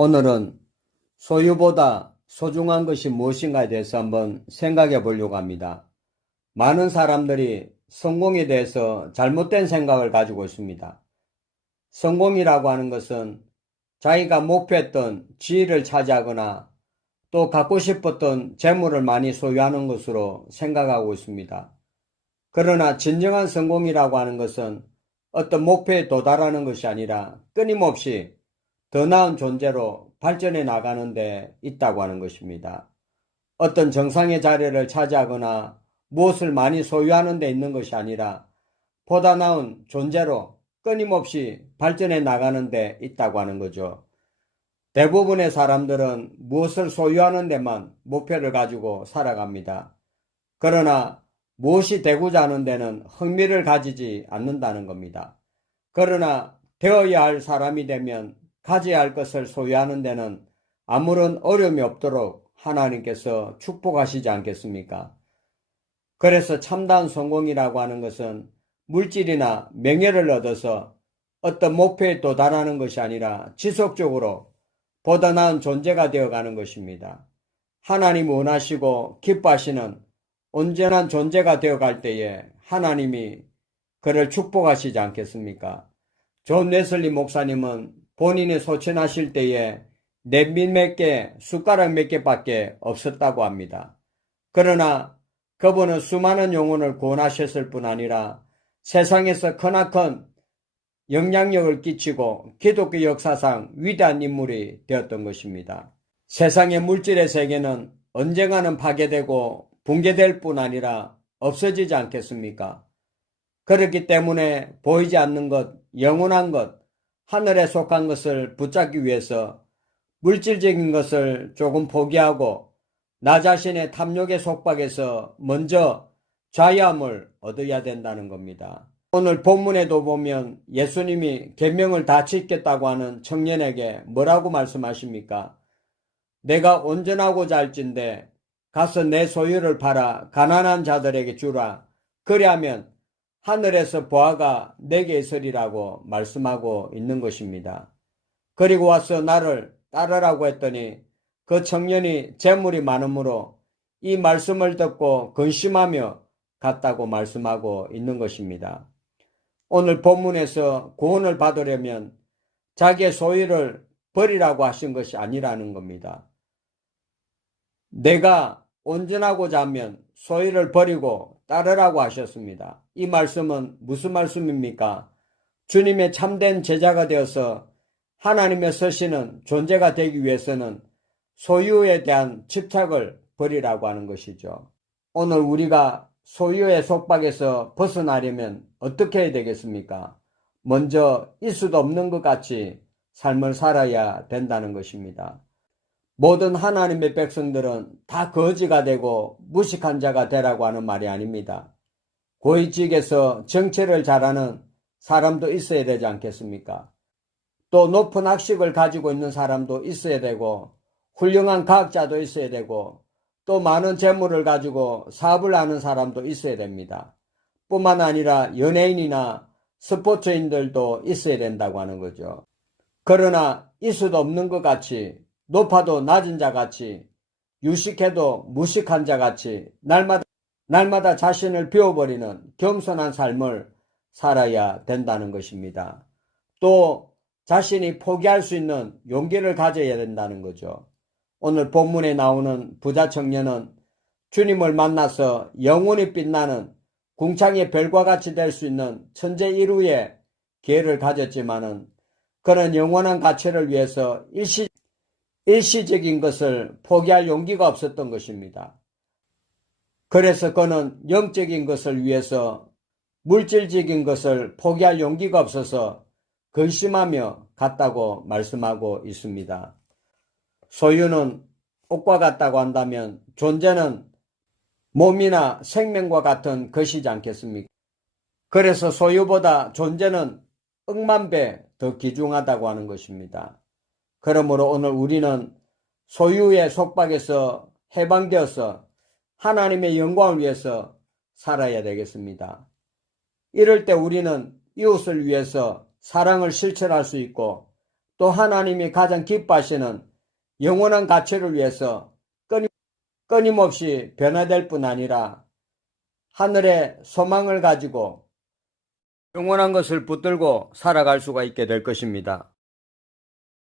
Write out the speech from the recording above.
오늘은 소유보다 소중한 것이 무엇인가에 대해서 한번 생각해 보려고 합니다. 많은 사람들이 성공에 대해서 잘못된 생각을 가지고 있습니다. 성공이라고 하는 것은 자기가 목표했던 지위를 차지하거나 또 갖고 싶었던 재물을 많이 소유하는 것으로 생각하고 있습니다. 그러나 진정한 성공이라고 하는 것은 어떤 목표에 도달하는 것이 아니라 끊임없이 더 나은 존재로 발전해 나가는 데 있다고 하는 것입니다. 어떤 정상의 자리를 차지하거나 무엇을 많이 소유하는 데 있는 것이 아니라 보다 나은 존재로 끊임없이 발전해 나가는 데 있다고 하는 거죠. 대부분의 사람들은 무엇을 소유하는 데만 목표를 가지고 살아갑니다. 그러나 무엇이 되고자 하는 데는 흥미를 가지지 않는다는 겁니다. 그러나 되어야 할 사람이 되면 가져야 할 것을 소유하는 데는 아무런 어려움이 없도록 하나님께서 축복하시지 않겠습니까? 그래서 참다운 성공이라고 하는 것은 물질이나 명예를 얻어서 어떤 목표에 도달하는 것이 아니라 지속적으로 보다 나은 존재가 되어가는 것입니다. 하나님이 원하시고 기뻐하시는 온전한 존재가 되어갈 때에 하나님이 그를 축복하시지 않겠습니까? 존 웨슬리 목사님은 본인이 소천하실 때에 냄비 몇 개, 숟가락 몇 개밖에 없었다고 합니다. 그러나 그분은 수많은 영혼을 구원하셨을 뿐 아니라 세상에서 크나큰 영향력을 끼치고 기독교 역사상 위대한 인물이 되었던 것입니다. 세상의 물질의 세계는 언젠가는 파괴되고 붕괴될 뿐 아니라 없어지지 않겠습니까? 그렇기 때문에 보이지 않는 것, 영원한 것, 하늘에 속한 것을 붙잡기 위해서 물질적인 것을 조금 포기하고 나 자신의 탐욕의 속박에서 먼저 자유함을 얻어야 된다는 겁니다. 오늘 본문에도 보면 예수님이 계명을 다 지켰다고 하는 청년에게 뭐라고 말씀하십니까? 내가 온전하고자 할진대 가서 내 소유를 팔아 가난한 자들에게 주라. 그리하면 하늘에서 보화가 내게 있으리라고 말씀하고 있는 것입니다. 그리고 와서 나를 따르라고 했더니 그 청년이 재물이 많으므로 이 말씀을 듣고 근심하며 갔다고 말씀하고 있는 것입니다. 오늘 본문에서 구원을 받으려면 자기의 소유를 버리라고 하신 것이 아니라는 겁니다. 내가 온전하고자 하면 소유를 버리고 따르라고 하셨습니다. 이 말씀은 무슨 말씀입니까? 주님의 참된 제자가 되어서 하나님의 쓰시는 존재가 되기 위해서는 소유에 대한 집착을 버리라고 하는 것이죠. 오늘 우리가 소유의 속박에서 벗어나려면 어떻게 해야 되겠습니까? 먼저 있을 수도 없는 것 같이 삶을 살아야 된다는 것입니다. 모든 하나님의 백성들은 다 거지가 되고 무식한 자가 되라고 하는 말이 아닙니다. 고위직에서 정치를 잘하는 사람도 있어야 되지 않겠습니까? 또 높은 학식을 가지고 있는 사람도 있어야 되고 훌륭한 과학자도 있어야 되고 또 많은 재물을 가지고 사업을 하는 사람도 있어야 됩니다. 뿐만 아니라 연예인이나 스포츠인들도 있어야 된다고 하는 거죠. 그러나 있을 수도 없는 것 같이 높아도 낮은 자같이 유식해도 무식한 자같이 날마다 자신을 비워버리는 겸손한 삶을 살아야 된다는 것입니다. 또 자신이 포기할 수 있는 용기를 가져야 된다는 거죠. 오늘 본문에 나오는 부자 청년은 주님을 만나서 영원히 빛나는 궁창의 별과 같이 될 수 있는 천재 일후의 기회를 가졌지만은 그런 영원한 가치를 위해서 일시적인 것을 포기할 용기가 없었던 것입니다. 그래서 그는 영적인 것을 위해서 물질적인 것을 포기할 용기가 없어서 근심하며 갔다고 말씀하고 있습니다. 소유는 옷과 같다고 한다면 존재는 몸이나 생명과 같은 것이지 않겠습니까? 그래서 소유보다 존재는 억만 배 더 귀중하다고 하는 것입니다. 그러므로 오늘 우리는 소유의 속박에서 해방되어서 하나님의 영광을 위해서 살아야 되겠습니다. 이럴 때 우리는 이웃을 위해서 사랑을 실천할 수 있고 또 하나님이 가장 기뻐하시는 영원한 가치를 위해서 끊임없이 변화될 뿐 아니라 하늘의 소망을 가지고 영원한 것을 붙들고 살아갈 수가 있게 될 것입니다.